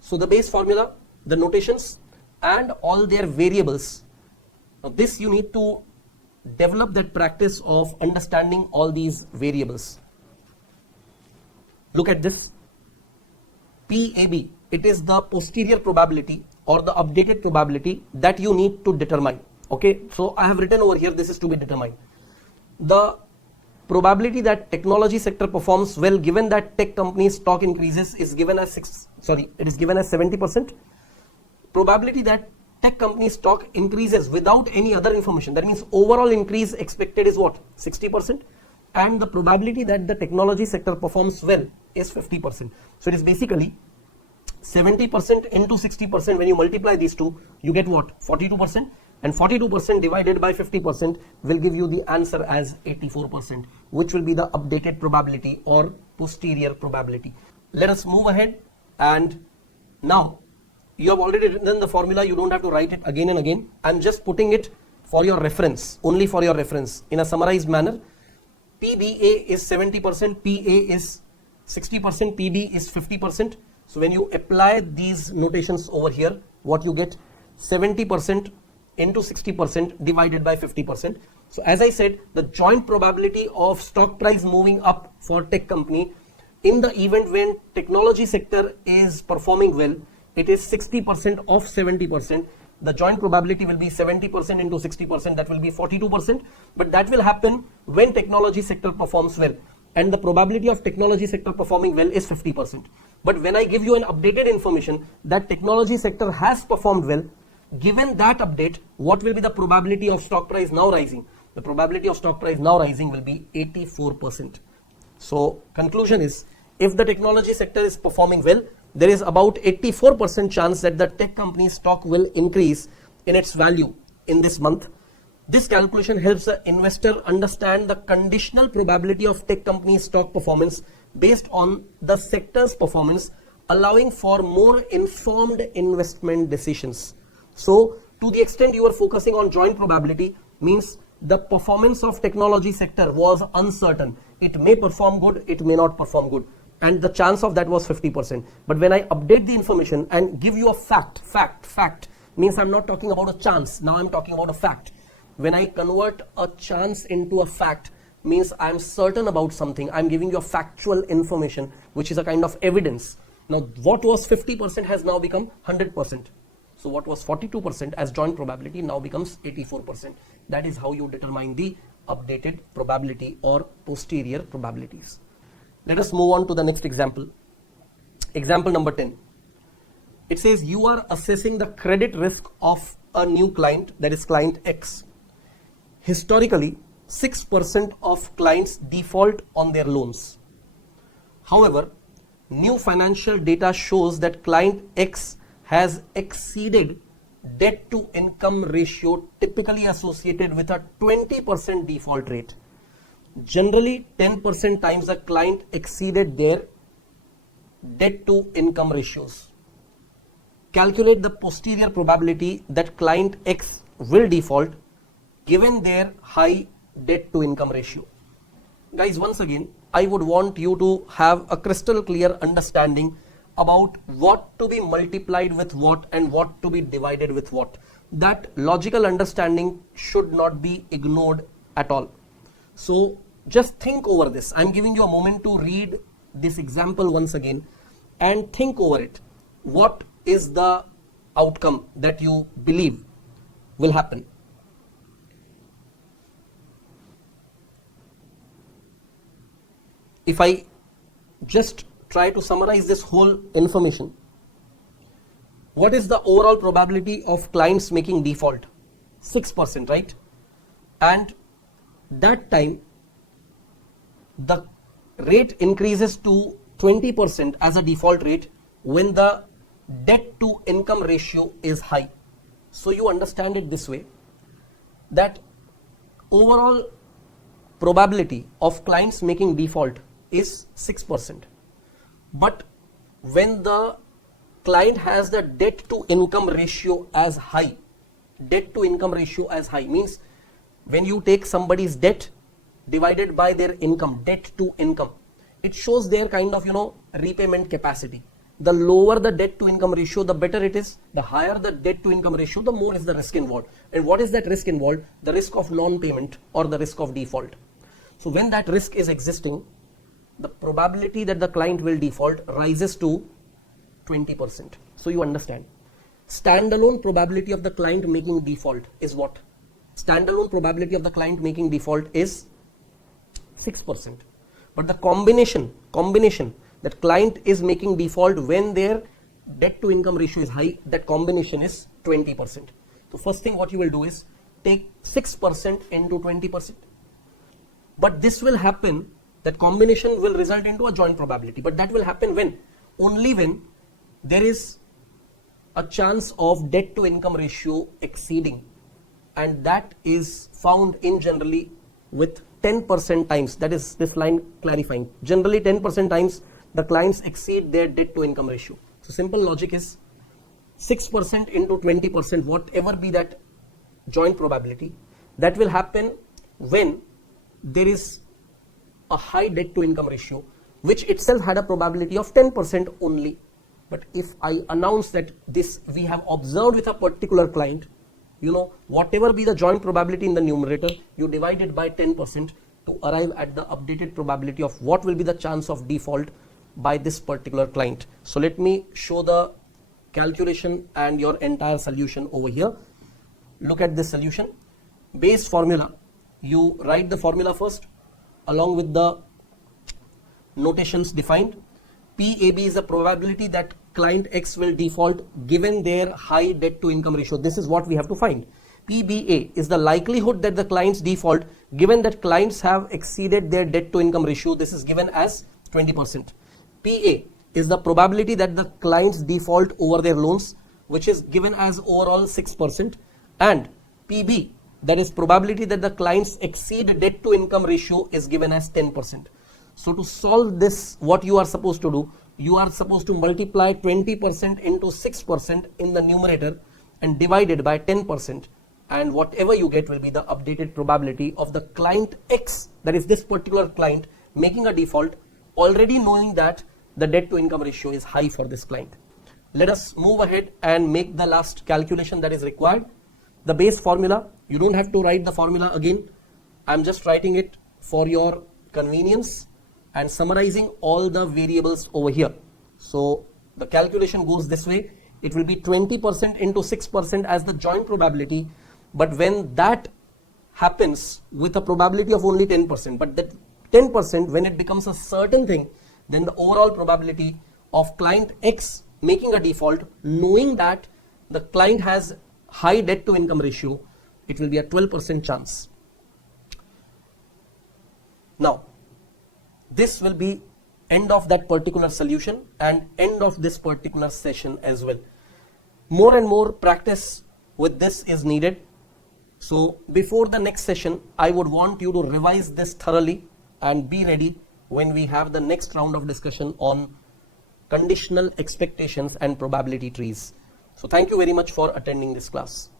So the base formula, the notations and all their variables. Now this you need to develop that practice of understanding all these variables. Look at this, PAB, it is the posterior probability or the updated probability that you need to determine. Okay, so I have written over here, this is to be determined. The probability that technology sector performs well given that tech companies stock increases is given as 70%. Probability that tech companies stock increases without any other information, that means overall increase expected is what? 60%. And the probability that the technology sector performs well is 50%. So it is basically 70% into 60%. When you multiply these two, you get what? 42%. And 42% divided by 50% will give you the answer as 84%, which will be the updated probability or posterior probability. Let us move ahead, and now you have already written the formula, you don't have to write it again and again. I'm just putting it for your reference, only for your reference in a summarized manner. PBA is 70%, PA is 60%, PB is 50%. So when you apply these notations over here, what you get? 70% into 60% divided by 50%. So as I said, the joint probability of stock price moving up for tech company in the event when technology sector is performing well, it is 60% of 70%. The joint probability will be 70% into 60%, that will be 42%, but that will happen when technology sector performs well, and the probability of technology sector performing well is 50%. But when I give you an updated information that technology sector has performed well, given that update, what will be the probability of stock price now rising? The probability of stock price now rising will be 84%. So conclusion is, if the technology sector is performing well, there is about 84% chance that the tech company's stock will increase in its value in this month. This calculation helps the investor understand the conditional probability of tech company's stock performance based on the sector's performance, allowing for more informed investment decisions. So to the extent you are focusing on joint probability, means the performance of technology sector was uncertain. It may perform good, it may not perform good, and the chance of that was 50%. But when I update the information and give you a fact means I'm not talking about a chance, now I'm talking about a fact. When I convert a chance into a fact, means I'm certain about something, I'm giving you a factual information, which is a kind of evidence. Now what was 50% has now become 100%. So what was 42% as joint probability now becomes 84%. That is how you determine the updated probability or posterior probabilities. Let us move on to the next example. Example number 10. It says you are assessing the credit risk of a new client, that is client X. Historically, 6% of clients default on their loans. However, new financial data shows that client X has exceeded debt to income ratio typically associated with a 20% default rate. Generally, 10% times the client exceeded their debt to income ratios. Calculate the posterior probability that client X will default given their high debt to income ratio. Guys, once again, I would want you to have a crystal clear understanding about what to be multiplied with what and what to be divided with what. That logical understanding should not be ignored at all. So just think over this. I'm giving you a moment to read this example once again and think over it. What is the outcome that you believe will happen? If I just try to summarize this whole information, what is the overall probability of clients making default? 6%, right? And that time the rate increases to 20% as a default rate when the debt to income ratio is high. So you understand it this way, that overall probability of clients making default is 6%. But when the client has the debt to income ratio as high, debt to income ratio as high means when you take somebody's debt divided by their income, debt to income, it shows their kind of, repayment capacity. The lower the debt to income ratio, the better it is. The higher the debt to income ratio, the more is the risk involved. And what is that risk involved? The risk of non-payment or the risk of default. So when that risk is existing, the probability that the client will default rises to 20%. So you understand. Standalone probability of the client making default is what? Standalone probability of the client making default is 6%. But the combination that client is making default when their debt to income ratio is high, that combination is 20%. So first thing what you will do is take 6% into 20%. But this will happen, that combination will result into a joint probability. But that will happen when? Only when there is a chance of debt to income ratio exceeding, and that is found in generally with 10% times. That is this line clarifying. Generally 10% times the clients exceed their debt to income ratio. So simple logic is 6% into 20%, whatever be that joint probability, that will happen when there is a high debt to income ratio, which itself had a probability of 10% only. But if I announce that this we have observed with a particular client, whatever be the joint probability in the numerator, you divide it by 10% to arrive at the updated probability of what will be the chance of default by this particular client. So let me show the calculation and your entire solution over here. Look at this solution. Base formula. You write the formula first along with the notations defined. PAB is the probability that client X will default given their high debt to income ratio. This is what we have to find. PBA is the likelihood that the clients default given that clients have exceeded their debt to income ratio. This is given as 20%. PA is the probability that the clients default over their loans, which is given as overall 6%. And PB, that is probability that the clients exceed debt to income ratio, is given as 10%. So to solve this, what you are supposed to do, you are supposed to multiply 20% into 6% in the numerator and divide it by 10%, and whatever you get will be the updated probability of the client X, that is this particular client making a default, already knowing that the debt to income ratio is high for this client. Let us move ahead and make the last calculation that is required. The base formula, you don't have to write the formula again. I'm just writing it for your convenience and summarizing all the variables over here. So the calculation goes this way. It will be 20% into 6% as the joint probability, but when that happens with a probability of only 10%, but that 10% when it becomes a certain thing, then the overall probability of client X making a default, knowing that the client has high debt to income ratio, it will be a 12% chance. Now, this will be end of that particular solution and end of this particular session as well. More and more practice with this is needed. So before the next session, I would want you to revise this thoroughly and be ready when we have the next round of discussion on conditional expectations and probability trees. So thank you very much for attending this class.